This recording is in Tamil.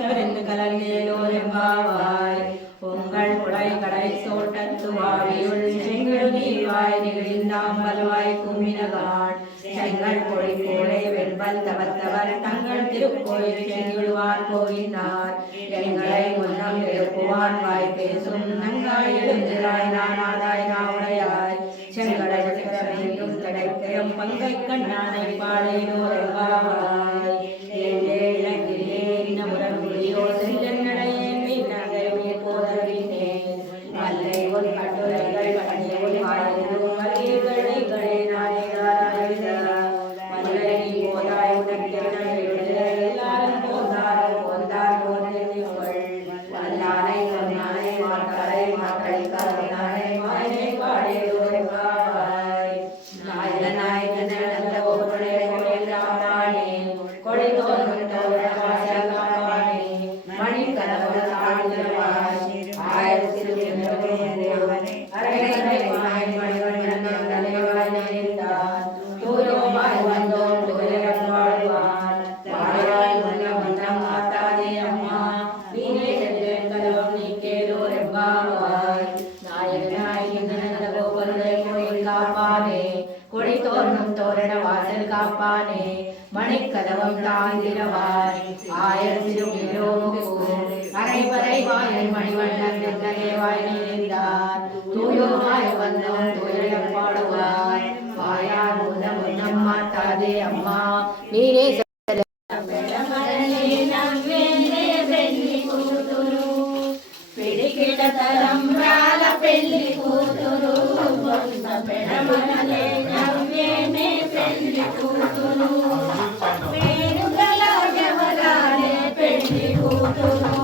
கலந்தவரிந்து கலந்தேலோரெம்பாவாய் உங்கள் குடை கடை சோட்டத்து வாழியுள் செங்கடு நீர்வாய் நிகழ்ந்தாம்பல்வாய் கும்மினகான் செங்கல் பொழி போலே வெண்பல் தவத்தவர் தங்கள் திருக்கோயில் செங்கிடுவான் கோவிந்தார் எங்களை முன்னம் எழுப்புவான் வாய் பேசும் நங்காய் எழுந்திராய் நானாதாய் நாவுடையாய் செங்கடல் மீண்டும் தடைக்கயம் பங்கை கண்ணானை பாடையோரெம்பாவாய் ஏழே இளங்கிலே இன்னமுறங்குடியோ செஞ்சங்கடையேன் மீனகை போதவினேன் மல்லை உன் கட்டுரைகள் கண்ணி உன் வாயிலும் வலிகளை நாயகா மல்லை நீ போதாய் எல்லாரும் போந்தார் போந்தார் போதேவிகள் வல்லானை சொன்னானே மாத்தரை மாத்தரை கருணானை மாயனை பாடையோரெம்பாவாய் நாயகன் நல்ல ஒருவனே கொடையாமானே கொடை தோன்றும் தோழவாசல் காப்பானே மணி கதவு தாழ்ந்தவாய் ஆயிரத்தில் தேவனே அரைகரை மாய் மணிவண்ணன் தலைவாய் நினைத்தான் தூயோமாய் வந்தோம் துயரம் வாழ்வான் வாயாய் உள்ள வண்ணம் மாத்தாதே அம்மா நீனே சென்றேன் கலவம் நீக்கேலோரெம்பாவாய் நாயகனாய் நல்ல கோபுரை கோயில் காப்பானே கொடை தோன்றும் தோரண வாசல் காப்பானே மணிக்கதவம் தாழ்ந்திரவாய் ஆயிரத்திலும் அரைவரை வாயல் மணிவண்ணன் தலைவாய் நினைந்தார் தூயோமாய் வந்தோம் துயரம் பாடுவாய் வாயார் முன்னம் மாட்டாதே அம்மா நீரே పిడికిట తలంబ్రాల పెళ్లి కూతురు పెడమనలే నవ్వేనే పెళ్లి కూతురు వేడుకల జవరాలే పెళ్లి కూతురు